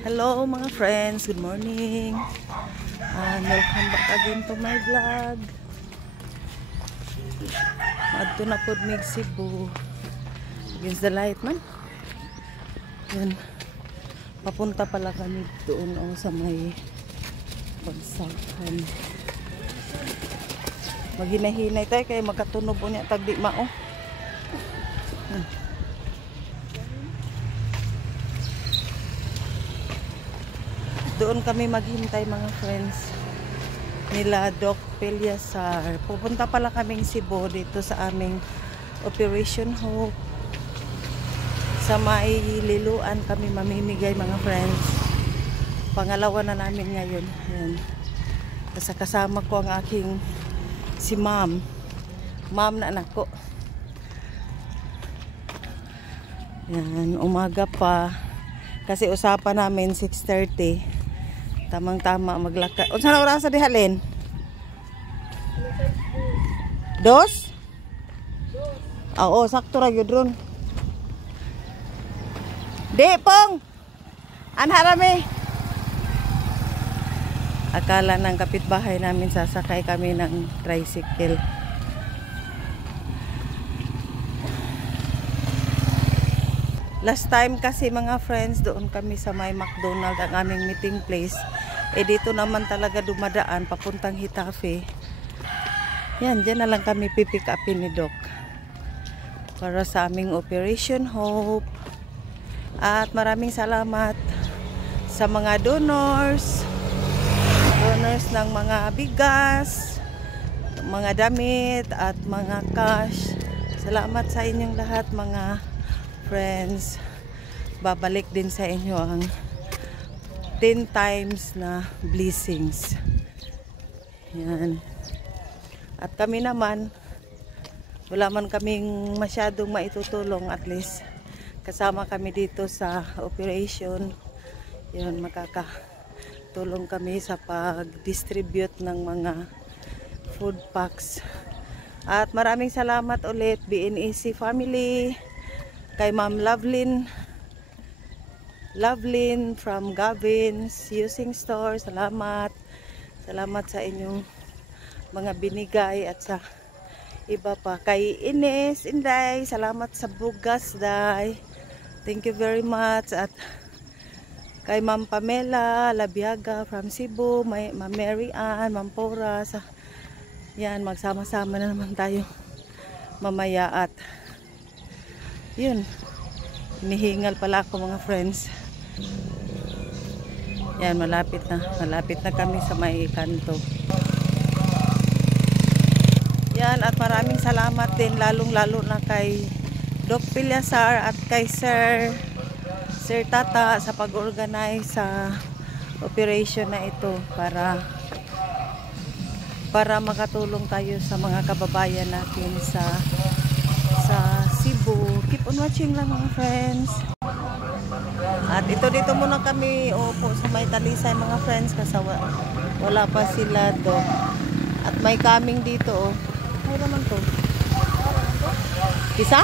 Hello mga friends, good morning and welcome back again to my vlog. Adto na pod mig Cebu against the light man. Yan. Papunta pala kami doon sa may Bagsakan. Maghinahinay tayo kaya magkatunog po niya tagdi mao. Doon kami maghintay mga friends nila Doc Peliasar. Pupunta pala kaming Cebu dito sa aming Operation Hope. Sa may liluan kami mamimigay mga friends. Pangalawa na namin ngayon. Ayan. Kasama ko ang aking si ma'am. Ma'am na anak ko. Yan, umaga pa. Kasi usapan namin 6:30. Tamang-tama maglakad. Unsa na oras sa dihalin? 2? Oo, sakto ra gyud ron. Di pong. Anharami. Akala ng kapitbahay namin sasakay kami ng tricycle. Last time kasi mga friends, doon kami sa may McDonald's ang aming meeting place. Dito naman talaga dumadaan papuntang Hitafe. Yan, dyan na lang kami pipick upin ni Doc. Para sa aming Operation Hope. At maraming salamat sa mga donors. Donors ng mga bigas, mga damit at mga cash. Salamat sa inyong lahat mga friends. Babalik din sa inyo ang 10 times na blessings. Yan. At kami naman, wala man kaming masyadong maitutulong, at least kasama kami dito sa operation. Yan, makakatulong kami sa pag-distribute ng mga food packs. At maraming salamat ulit BNEC family. Kay Ma'am Lovelyn from Gavin's Using Store. Salamat. Salamat sa inyong mga binigay at sa iba pa. Kay Ines, Inday, salamat sa bugas, Day. Thank you very much. At kay Ma'am Pamela Labiaga from Cebu, Ma'am Mary Ann, Ma'am Pora. Yan, magsama-sama na naman tayo mamaya. At yun, hinihingal pala ako mga friends. Yan, malapit na kami sa may kanto. Yan, at maraming salamat din lalong-lalo na kay Doc Peliasar at kay Sir Tata sa pag-organize sa operation na ito para makatulong tayo sa mga kababayan natin sa Cebu. Keep on watching lang mga friends. At dito muna kami upo sa may Talisay mga friends kasi wala pa sila Doc. At may kaming dito Ay naman to. Isa?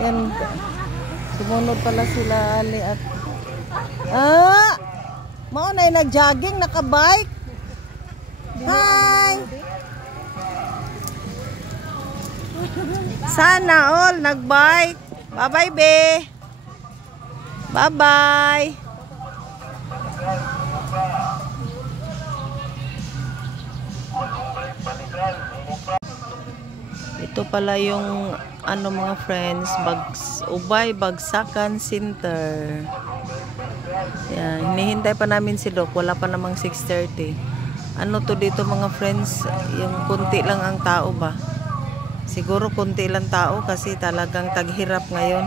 Yan. Sumunod pala sila Ali at mao na nag-jogging, naka-bike. Hi! Sana all nag-bike. Bye-bye, be. Bye-bye. Ito pala yung mga friends, Ubay Bagsakan Center. Yan, hinihintay pa namin si Doc. Wala pa namang 6:30. To dito mga friends, yung kunti lang ang tao ba? Siguro kunti lang tao kasi talagang taghirap ngayon.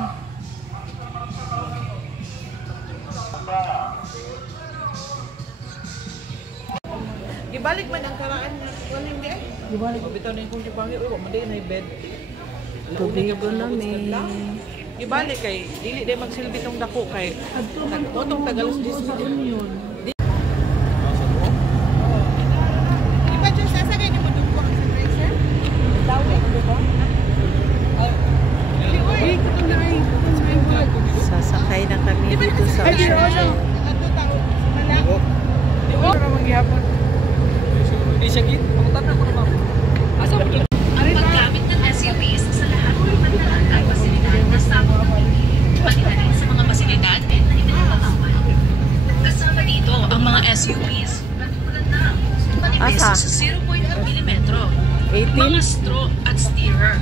Ibalik man ang karaan nga waling di ay. Ibalik ko bitaw na yung gibangi o madi na bed. Tubig ko namin. Ibalik kay dili day magsilbi tong dako kay totong tagalos dis yun. Iba jud sa sagay ni mo dugko ang sa tracer. Daw ko ba? Ay. Uy, ko na ay. kami dito sa Ocean. Paggamit ng SUVs sa lahat ng bandaan at pasilidad na sabot ng pili, pati na rin sa mga pasilidad na ipinagpapawan. Kasama dito ang mga SUVs na tulad ng manibis sa 0.5 mm, 18? mga straw at steerer,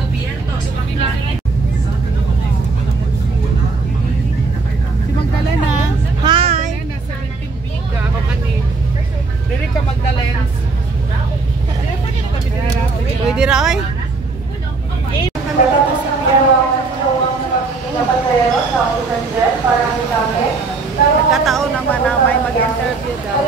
kubiertos, panglahin. Si Magdalena. Hi! Magdalena, 17 biga. Ako kani. Dili ka Magdalens. Pwede ra oy. Nagkataon naman na may mag-interview daw.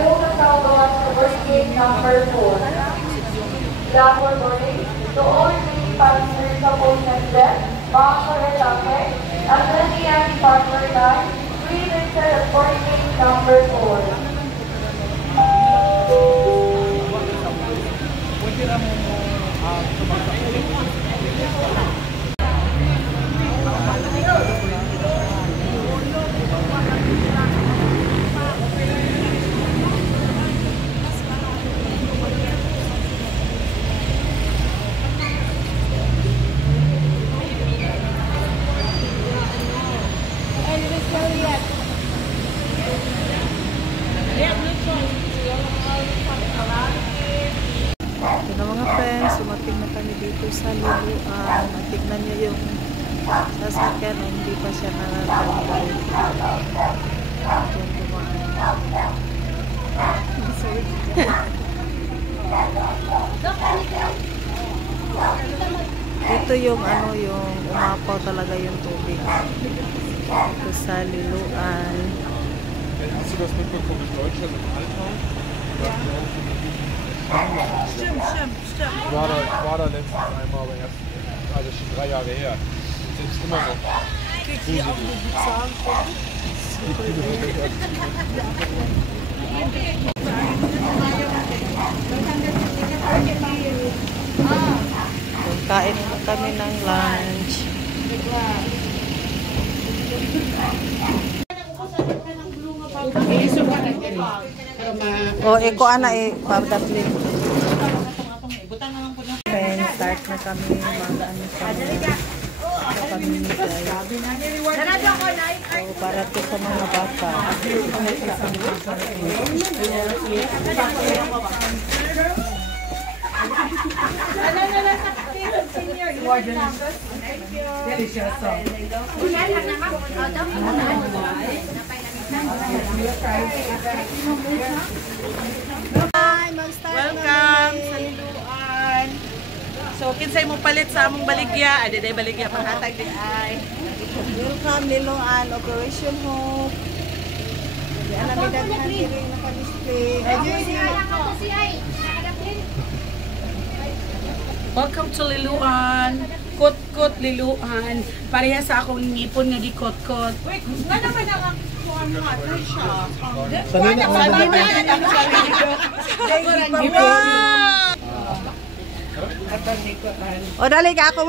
To all the passengers of Ocean Jet, mga karelatake, at the NEM Partner Line, please enter at boarding gate number 4. Ito na mga friends, sumating na kami dito sa Liloan. Tignan niyo yung sasakyan na hindi pa siya natatanggal. Yung dumaan. Ito yung ano, yung umapaw talaga yung tubig. Ito sa Liloan. Hast du das mitbekommen in Deutschland im Althaus? Stimmt. Ich war da letztens einmal, aber erst, also schon 3 Jahre her. Ist jetzt immer noch gruselig. Kain kami ng lunch. O, eko ana pagdaplin. Friends, start na kami mag-ano sa mga pamimigay. So, para to sa mga bata. Welcome sa Liloan. So, kinsay mo palit sa among baligya. Adi day baligya panghatag di ay. Welcome, Liloan, Operation Hope. Alam mo daghan diri naka-display. Welcome to Liloan. Kot-kot Liloan. Pareha sa akong ngipon nga gikot-kot. Wait, nga naman ang kuha mo ato siya. O, dali ka ako.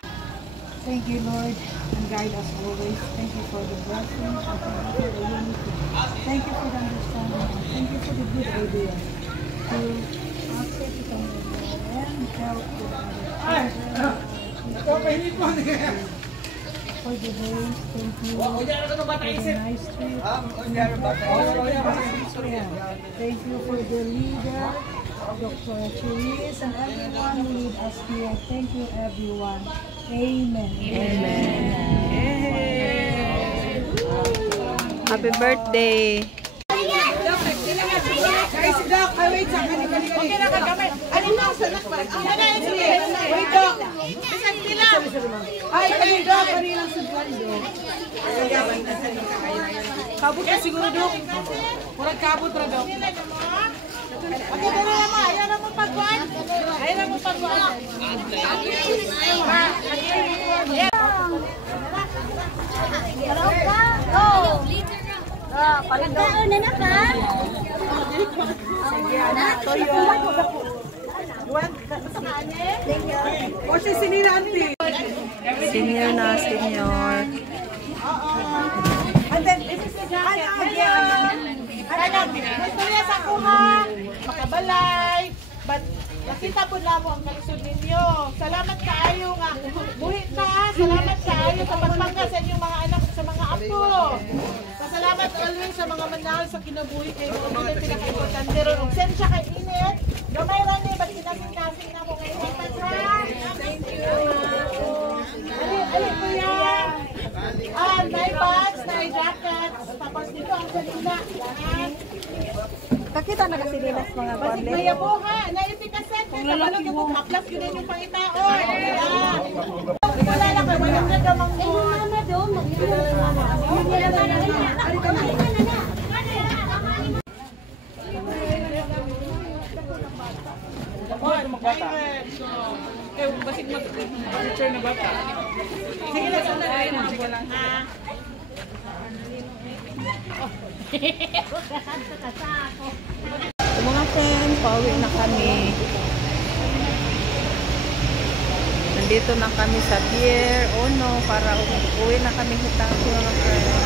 Thank you, Lord, and guide us always. Thank you for the blessings. And thank you for the unity. Thank you for the understanding. Thank you for the good idea to accept it on the Lord and help the others. For the days, thank you for the nice trip. Thank you for the leader, Dr. Cherise, and everyone who lead us here. Thank you, everyone. Amen. Happy birthday. Guys, Doc, wait sa okay na kagamit. Ano na sa nakbalik? Wait, Doc. Bisan nila. Ay, kami Doc, kami lang sa Blando. Kabot ka siguro, Doc. Murag kabot ra, Doc. Okay, dali na mo. Ayaw na mo pagkuhan. Senior na, senior. And then, this is the jacket. Hello! Gusto niya sa kuha, makabalay, but nakita po na mo ang kalisod ninyo. Salamat kaayo nga. Buhit na, salamat kaayo sa pagpangga sa inyong mga anak at sa mga apo. Salamat always sa mga manahal sa kinabuhi kayo. Mga pinaka-importante ron. Kung send siya kay Inet, gamay rin eh, ba't kinasing-kasing na mo ngayon? Thank you. Alin po yan? May bags, may jacket. Tapos dito ang salina. Kakita na kasi nila sa mga Basig pamilya. maya po ha. Naipikaset. Kabalog yung kung haplas yun yung pangitaon. Wala lang kayo. Walang nagamang mo. Basig mag-picture na bata. Sige lang, sige lang ha. So, mga friends, pauwi na kami. Nandito na kami sa Pier Ono para uwi na kami Hitafe mga friends.